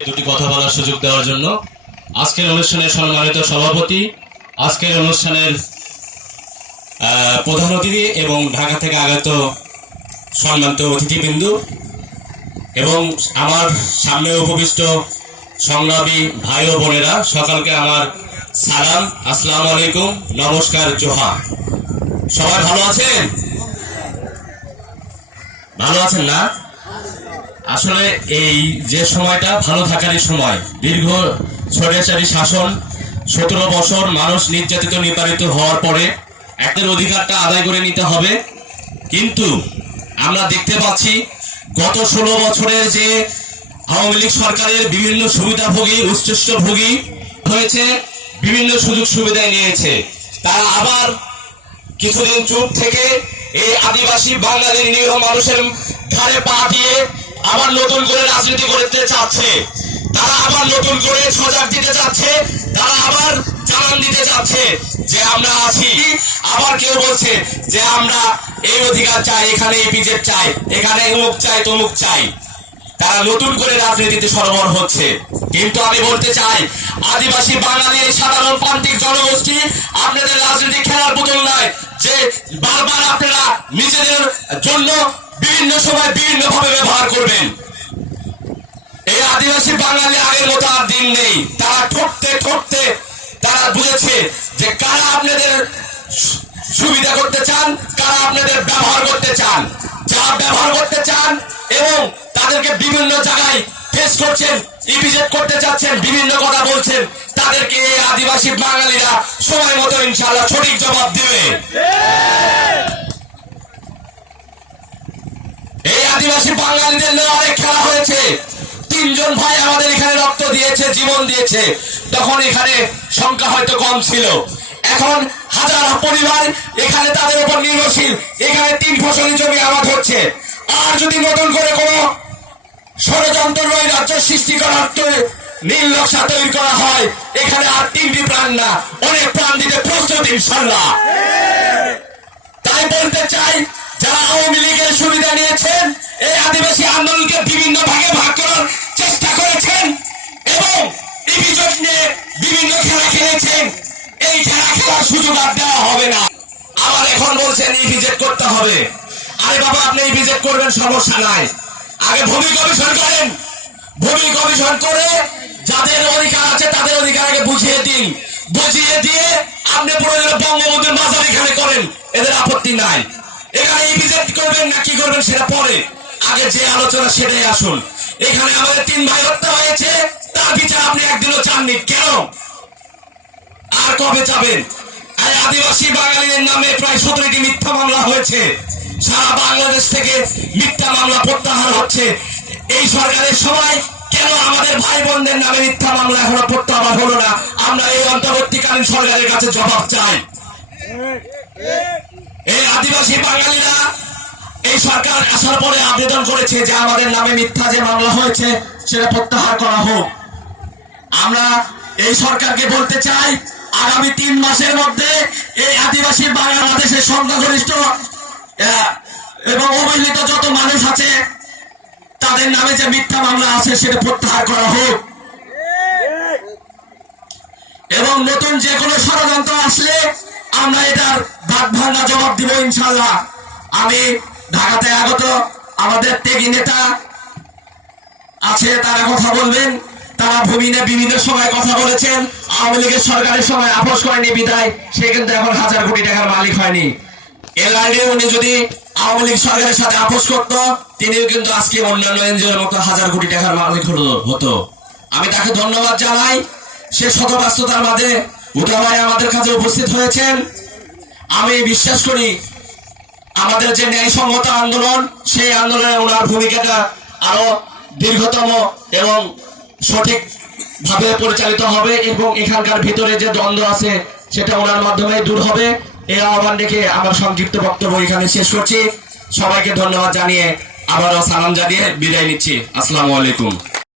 দুটি কথা বলার সুযোগ দেওয়ার জন্য, আজকের অনুষ্ঠানের সম্মানিত সভাপতি, আজকের অনুষ্ঠানের প্রধান অতিথি এবং ঢাকা থেকে আগত সম্মানিত অতিথিবৃন্দু এবং আমার সামনে উপবিষ্ট সংগ্রামী ভাই ও বোনেরা, সকালকে আমার সালাম, আসসালামু আলাইকুম, নমস্কার জোহা সবাই ভালো আছেন? ভালো আছেন না? আসলে এই যে সময়টা ভালো থাকারই সময়। দীর্ঘ স্বৈরাচারী শাসন, সতেরো বছর মানুষ নির্যাতিত নিপারিত হওয়ার পরে একদের অধিকারটা আদায় করে নিতে হবে। কিন্তু আমরা দেখতে পাচ্ছি গত ষোলো বছরের যে আওয়ামী লীগ সরকারের বিভিন্ন সুবিধাভোগী উচ্চষ্টভোগী হয়েছে, বিভিন্ন সুযোগ সুবিধা নিয়েছে। তারা আবার কিছুদিন চুপ থেকে এই আদিবাসী বাঙালির নিরীহ মানুষের ধারে পা দিয়ে আবার নতুন করে রাজনীতি করতে চাচ্ছে। তারা আবার নতুন করে সজাগ দিতে চাচ্ছে, তারা আবার জানান দিতে চাচ্ছে যে আমরা আছি। আবার কেউ বলছে যে আমরা এই অধিকার চাই এখানে এই বিজেপি চাই এখানে অমুক চাই, তমুক চাই। তারা নতুন করে রাজনীতিতে সরবরাহ হচ্ছে। কিন্তু আমি বলতে চাই, আদিবাসী বাঙালি সাধারণ প্রান্তিক জনগোষ্ঠী আপনাদের রাজনীতি খেলার পুতুল নয়, যে বারবার আপনারা নিজেদের জন্য বিভিন্ন সময় বিভিন্ন ভাবে ব্যবহার করবেন। এই আদিবাসী বাঙালি আগের মতো আর দিন নেই। তারা ঠকতে ঠকতে তারা বুঝেছে যে কারা আপনাদের সুবিধা করতে চান, কারা আপনাদের ব্যবহার করতে চান। যারা ব্যবহার করতে চান এবং তাদেরকে বিভিন্ন জায়গায় ফেস করছেন ইপিজেট করতে চাচ্ছেন বিভিন্ন কথা বলছেন। তাদেরকে এই আদিবাসী বাঙালিরা সময় মতো ইনশাআল্লাহ সঠিক জবাব দিবে। এই আদিবাসী বাঙালিদের নিয়ে অনেক খেলা হয়েছে। তিনজন ভাই আমাদের এখানে রক্ত দিয়েছে, জীবন দিয়েছে। তখন এখানে সংখ্যা হয়তো কম ছিল। এখন হাজার পরিবার এখানে তাদের উপর নির্ভরশীল। এখানে তিন ফসলি জমি আবাদ হচ্ছে। আর যদি নতুন করে কোনো ষড়যন্ত্র নয়, রাজ্য সৃষ্টি করার তো নীল নকশা তৈরি করা হয়। এখানে আর তিনটি প্রাণ না, অনেক প্রাণ দিতে প্রস্তুত, ইনশাল্লাহ। তাই বলতে চাই, যারা আওয়ামী লীগের সুবিধা নিয়েছেন, এই আদিবাসী আন্দোলনকে বিভিন্ন ভাগে ভাগ করার চেষ্টা করেছেন এবং ডিভিশন নিয়ে বিভিন্ন খেলা খেলেছেন। এই খেলা খেলার সুযোগ আর দেওয়া হবে না। আবার এখন বলছেন ইভিজেট করতে হবে। আরে বাবা, আপনি ইভিজেট করবেন, সমস্যা নাই। আগে ভূমি কমিশন করেন। ভূমি কমিশন করে যাদের অধিকার আছে তাদের অধিকার আগে বুঝিয়ে দিন। বুঝিয়ে দিয়ে আপনি প্রয়োজনে বঙ্গবন্ধুর মাজার এখানে করেন। এদের আপত্তি নাই। এখানে ইভিজেট করবেন না, কি করবেন সেটা পরে। আগে যে আলোচনা সেটাই আসুন। এখানে আমাদের তিন ভাই হত্যা হয়েছে, তার বিচার আপনি একদিনও চাননি। কেন? আর কবে যাবেন আদিবাসী বাঙালিদের নামে প্রায় সতেরোটি মিথ্যা মামলা হয়েছে। সারা বাংলাদেশ থেকে মিথ্যা মামলা প্রত্যাহার হচ্ছে। এই সরকারের সময় কেন আমাদের ভাই বোনদের নামে মিথ্যা মামলা এখনও প্রত্যাহার হলো না? আমরা এই অন্তর্বর্তীকালীন সরকারের কাছে জবাব চাই। এই আদিবাসী বাঙালিরা এই সরকার আসার পরে আবেদন করেছে যে আমাদের নামে মিথ্যা যে মামলা হয়েছে, সেটা প্রত্যাহার করা হোক। আমরা এই সরকারকে বলতে চাই, আগামী তিন মাসের মধ্যে এই আদিবাসী বাংলাদেশের সংখ্যাগরিষ্ঠ এবং অবহেলিত যত মানুষ আছে, তাদের নামে যে মিথ্যা মামলা আছে, সেটা প্রত্যাহার করা হোক। এবং নতুন যে কোনো ষড়যন্ত্র আসলে আমরা এটার ভাগ ভাঙ্গা জবাব দিব ইনশাল্লাহ আমি ঢাকাতে আগত আমাদের ত্যাগী নেতা আছে, তারা কথা বলবেন। তারা ভূমিনে বিভিন্ন সময় কথা বলেছেন। আওয়ামী লীগের সরকারের সময় আপোষ করেনি বিদায়। সে কিন্তু এখন হাজার কোটি টাকার মালিক হয়নি। এর আগে উনি যদি আওয়ামী লীগ সরকারের সাথে আপোষ করত, তিনিও কিন্তু আজকে অন্যান্য এনজিওর মতো হাজার কোটি টাকার মালিক হতো। আমি তাকে ধন্যবাদ জানাই। সে শত ব্যস্ততার মাঝে উঠা আমাদের কাছে উপস্থিত হয়েছেন। আমি বিশ্বাস করি, আমাদের যে ন্যায়সঙ্গত আন্দোলন, সেই আন্দোলনে ওনার ভূমিকাটা আরও দীর্ঘতম এবং সঠিক ভাবে পরিচালিত হবে এবং এখানকার ভিতরে যে দ্বন্দ্ব আছে সেটা ওনার মাধ্যমে দূর হবে। এই আহ্বান রেখে আমার সংক্ষিপ্ত বক্তব্য এখানে শেষ করছি। সবাইকে ধন্যবাদ জানিয়ে আবারও সালাম জানিয়ে বিদায় নিচ্ছি। আসসালামু আলাইকুম।